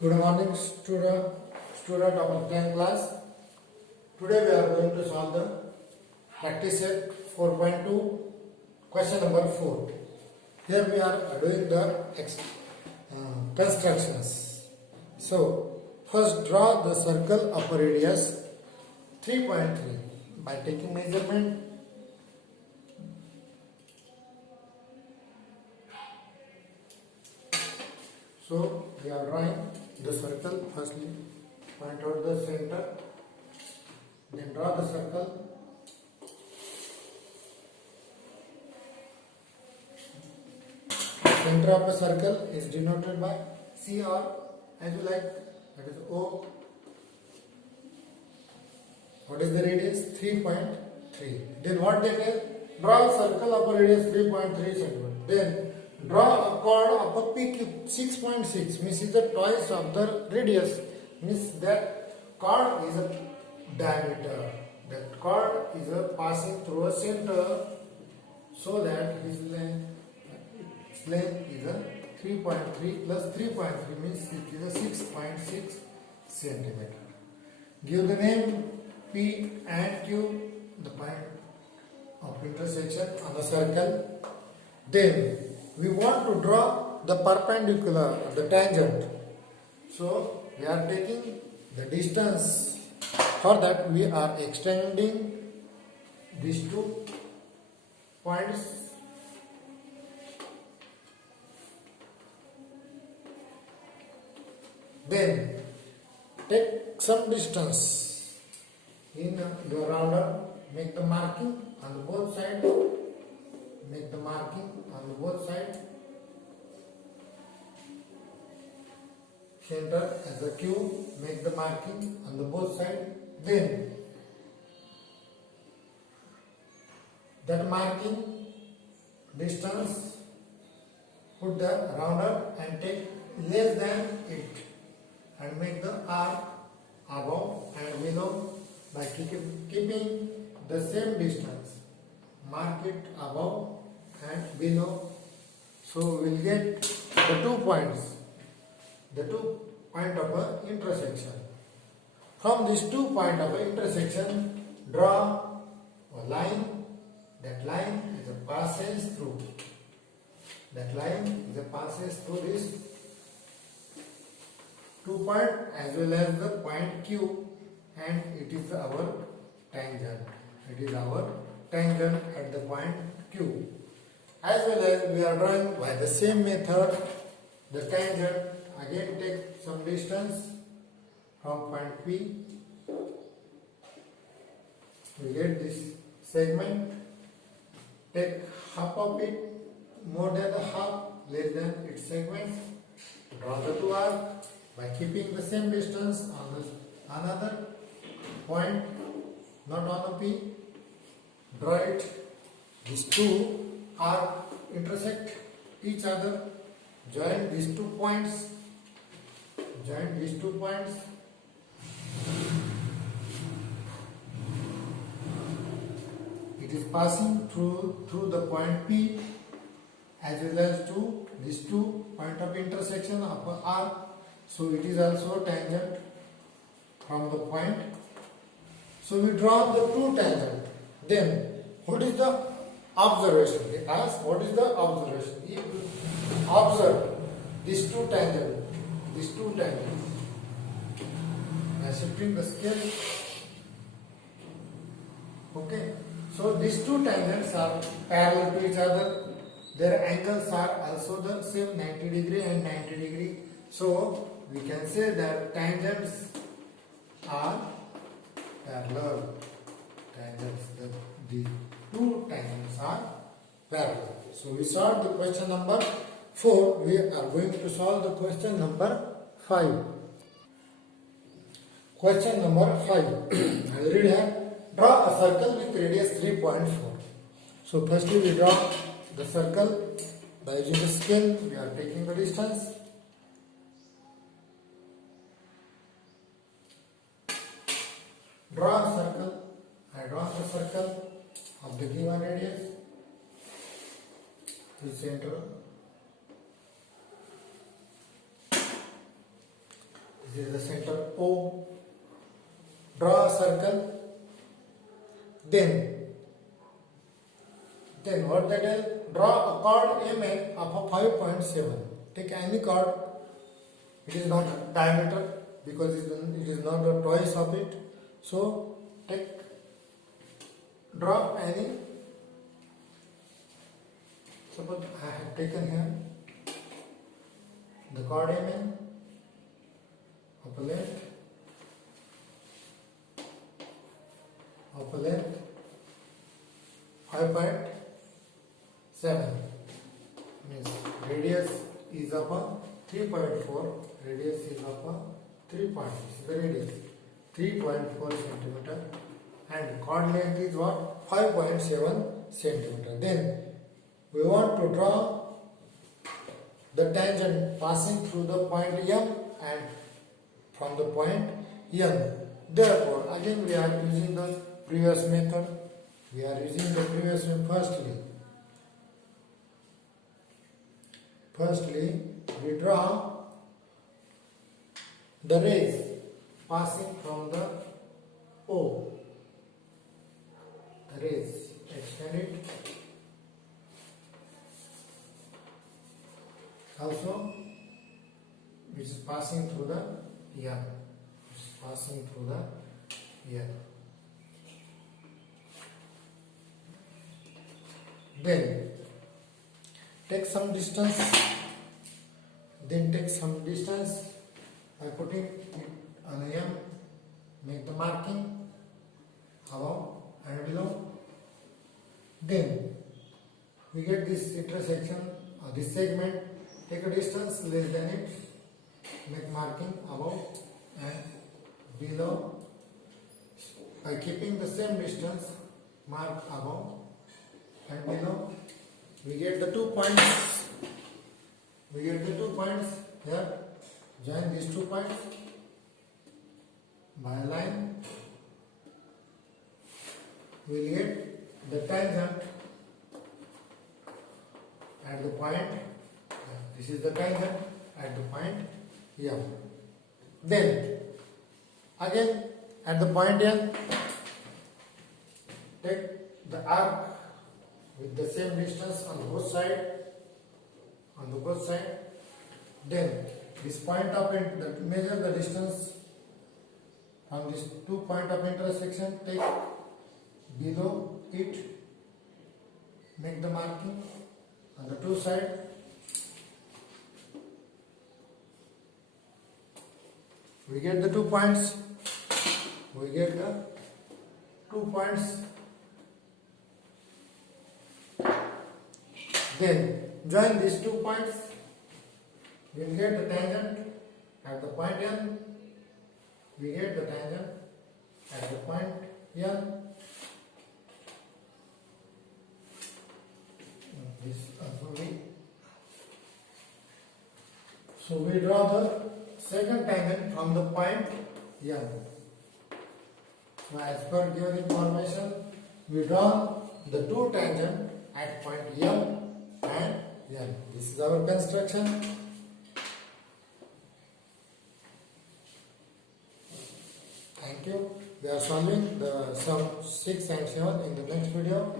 Good morning, student of 10th class. Today we are going to solve the practice set 4.2, question number 4. Here we are doing the constructions. So, first draw the circle of a radius 3.3 by taking measurement. So, we are drawing the circle. Firstly, point out the center, then draw the circle. Center of a circle is denoted by C or as you like, that is O. What is the radius? 3.3. Then what they tell? Draw a circle of a radius 3.3 cm. Then draw a chord of a PQ 6.6, means is the twice of the radius, means that chord is a diameter. That chord is a passing through a center, so that its length is a 3.3 plus 3.3 means it is a 6.6 centimeter. Give the name P and Q, the point of intersection on the circle. Then we want to draw the perpendicular, the tangent. So we are taking the distance. For that we are extending these 2 points. Then take some distance in your rounder, make the marking on the both sides. Make the marking on the both sides. Center as a Q, make the marking on the both sides. Then that marking distance, put the rounder and take less than it and make the arc above and below by keeping the same distance. Mark it above and below. So we will get the 2 points, the 2 points of an intersection. From these 2 points of an intersection, draw a line. That line is a passage through. That line is a passage through this 2 point as well as the point Q, and it is our tangent. It is our tangent at the point Q. As well as we are drawing by the same method the tangent. Again take some distance from point P. We get this segment. Take half of it, more than the half, less than its segment. Draw the 2 arcs by keeping the same distance on this another point, not on the P. Draw it. These 2 arcs intersect each other. Join these 2 points. Join these 2 points. It is passing through the point P as well as to these 2 point of intersection of an arc. So it is also tangent from the point. So we draw the 2 tangent. Then what is the observation? They ask what is the observation. If you observe these 2 tangents, by shifting the scale. Okay. So these 2 tangents are parallel to each other. Their angles are also the same, 90 degree and 90 degree. So we can say that tangents are parallel. The 2 tangents are parallel. So we solved the question number 4. We are going to solve the question number 5. Question number 5. I will read here. Draw a circle with radius 3.4. So firstly we draw the circle by using the scale. We are taking the distance. Draw a circle. I draw the circle of the given radius to center. This is the center O. Draw a circle. Then what they tell? Draw a chord MN of a 5.7. Take any chord. It is not diameter because it is not the twice of it. So draw any. Suppose I have taken here the chord MN of a length 5.7, means radius is of a 3.4, radius is of a 3 point, the radius 3.4 centimeter, and chord length is what? 5.7 centimeter. Then we want to draw the tangent passing through the point M and from the point N. Therefore, again we are using the previous method. We are using the previous method. Firstly, we draw the rays passing from the O. The rays, extend it. Also, which is passing through the N. Passing through the N. Then take some distance. By putting it on M. Make the marking above and below. Then we get this intersection or this segment. Take a distance less than it. Make marking above and below. By keeping the same distance, mark above and below. We get the 2 points. Here. Join these 2 points by a line. We will get the tangent at the point. This is the tangent at the point M. Then again at the point N, take the arc with the same distance on both sides. Then this point of measure the distance from these 2 points of intersection. Take below it. Make the marking on the 2 sides. We get the 2 points. Then join these 2 points. We will get the tangent at the point N. We get the tangent at the point N. This also so we draw the second tangent from the point N. Now, as per given information, we draw the 2 tangents at point M and N. This is our construction. Thank you. We are solving the sum 6 and 7 in the next video.